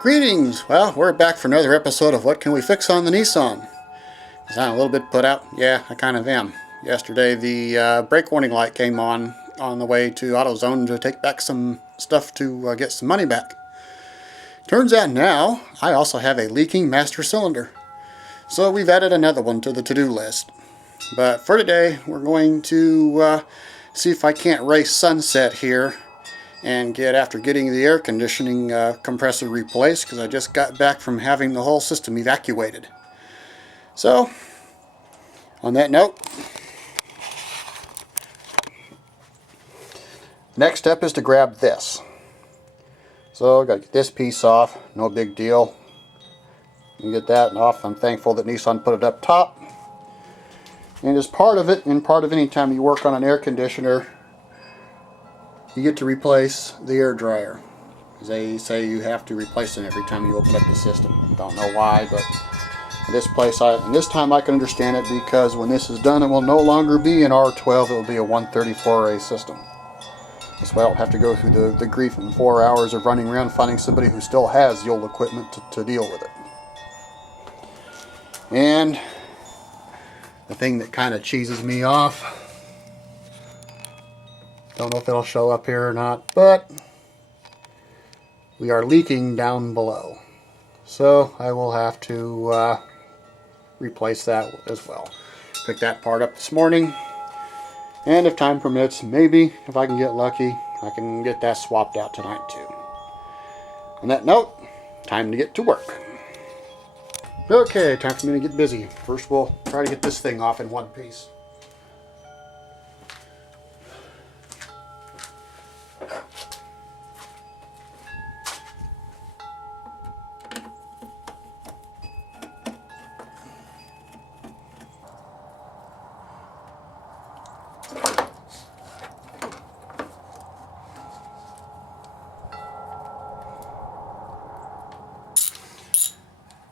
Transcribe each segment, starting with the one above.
Greetings! Well, we're back for another episode of What Can We Fix on the Nissan? Is that a little bit put out? Yeah, I kind of am. Yesterday the brake warning light came on the way to AutoZone to take back some stuff to get some money back. Turns out now I also have a leaking master cylinder. So we've added another one to the to-do list. But for today we're going to see if I can't race sunset here and after getting the air conditioning compressor replaced, because I just got back from having the whole system evacuated. So, on that note, next step is to grab this. So, got to get this piece off, no big deal. You get that off. I'm thankful that Nissan put it up top. And as part of it, and part of any time you work on an air conditioner, you get to replace the air dryer. They say you have to replace them every time you open up the system. Don't know why, but this time I can understand it, because when this is done, it will no longer be an R12, it will be a 134A system. That's why I don't have to go through the grief and 4 hours of running around finding somebody who still has the old equipment to deal with it. And the thing that kind of cheeses me off, don't know if it'll show up here or not, but we are leaking down below. So I will have to replace that as well. Picked that part up this morning, and if time permits, maybe if I can get lucky, I can get that swapped out tonight too. On that note, time to get to work. Okay, time for me to get busy. First we'll try to get this thing off in one piece.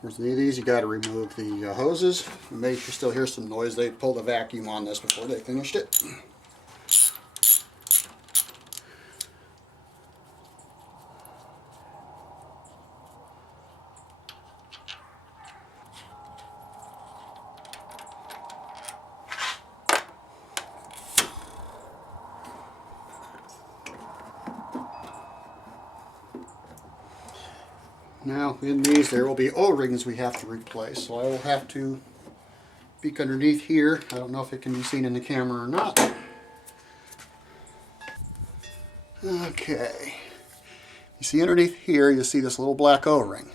There's any of these, you got to remove the hoses. You may still hear some noise. They pulled a vacuum on this before they finished it. Now in these there will be O-rings we have to replace, so I will have to peek underneath here. I don't know if it can be seen in the camera or not. Okay, you see underneath here, you see this little black O-ring.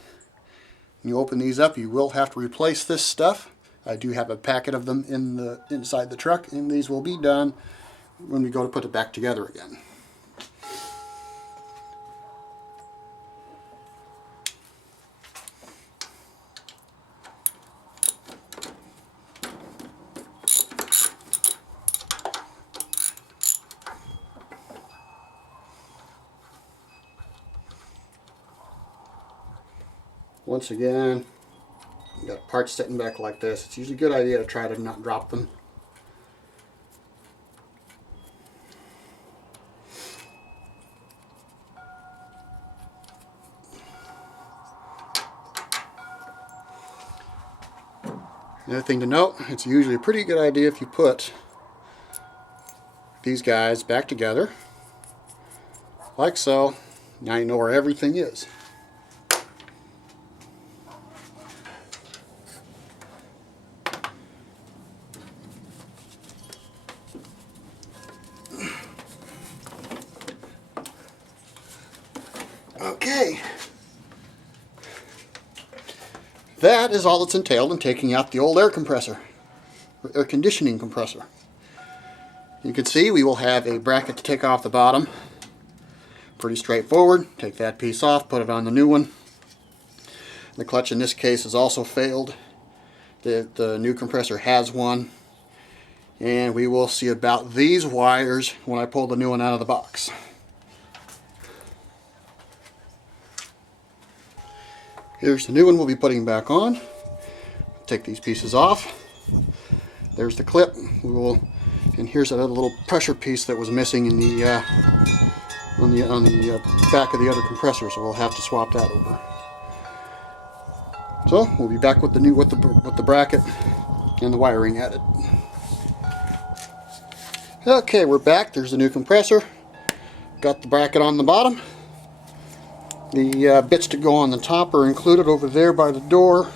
When you open these up, you will have to replace this stuff. I do have a packet of them inside the truck, and these will be done when we go to put it back together again. Once again, you got parts sitting back like this. It's usually a good idea to try to not drop them. Another thing to note, it's usually a pretty good idea if you put these guys back together, like so. Now you know where everything is. Okay, that is all that's entailed in taking out the old air compressor, or air conditioning compressor. You can see we will have a bracket to take off the bottom. Pretty straightforward. Take that piece off, put it on the new one. The clutch in this case has also failed. The new compressor has one. And we will see about these wires when I pull the new one out of the box. Here's the new one we'll be putting back on. Take these pieces off. There's the clip. And here's another little pressure piece that was missing in the on the back of the other compressor, so we'll have to swap that over. So we'll be back with the bracket and the wiring added. Okay, we're back. There's the new compressor. Got the bracket on the bottom. The bits to go on the top are included over there by the door.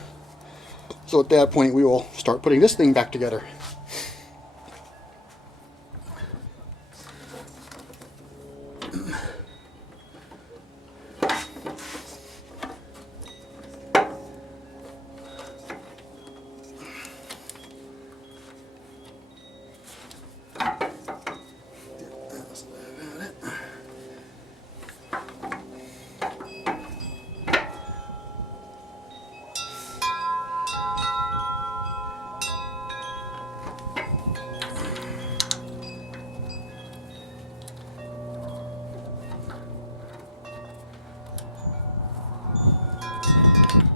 So at that point we will start putting this thing back together.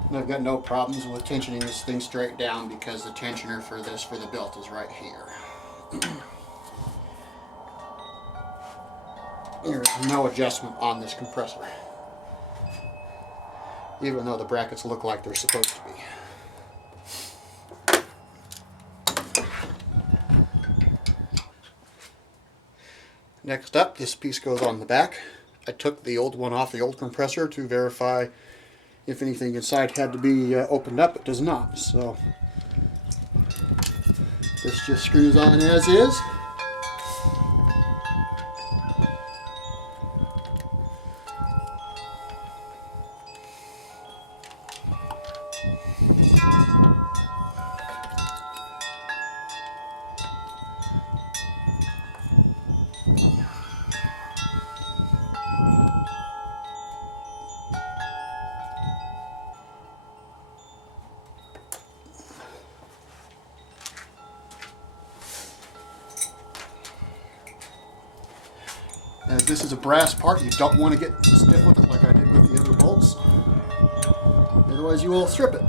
And I've got no problems with tensioning this thing straight down because the tensioner for the belt is right here. There is no adjustment on this compressor, even though the brackets look like they're supposed to be. Next up, this piece goes on the back. I took the old one off the old compressor to verify if anything inside had to be opened up. It does not, so this just screws on as is. As this is a brass part, you don't want to get stiff with it like I did with the other bolts. Otherwise you will strip it.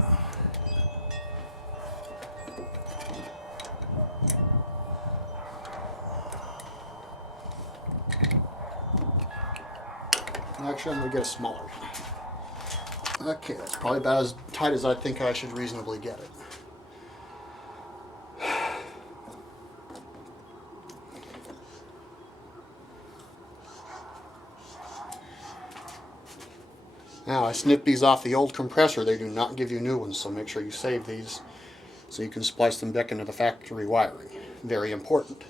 Actually, I'm going to get a smaller one. Okay, that's probably about as tight as I think I should reasonably get it. Now, I snipped these off the old compressor. They do not give you new ones, so make sure you save these so you can splice them back into the factory wiring. Very important.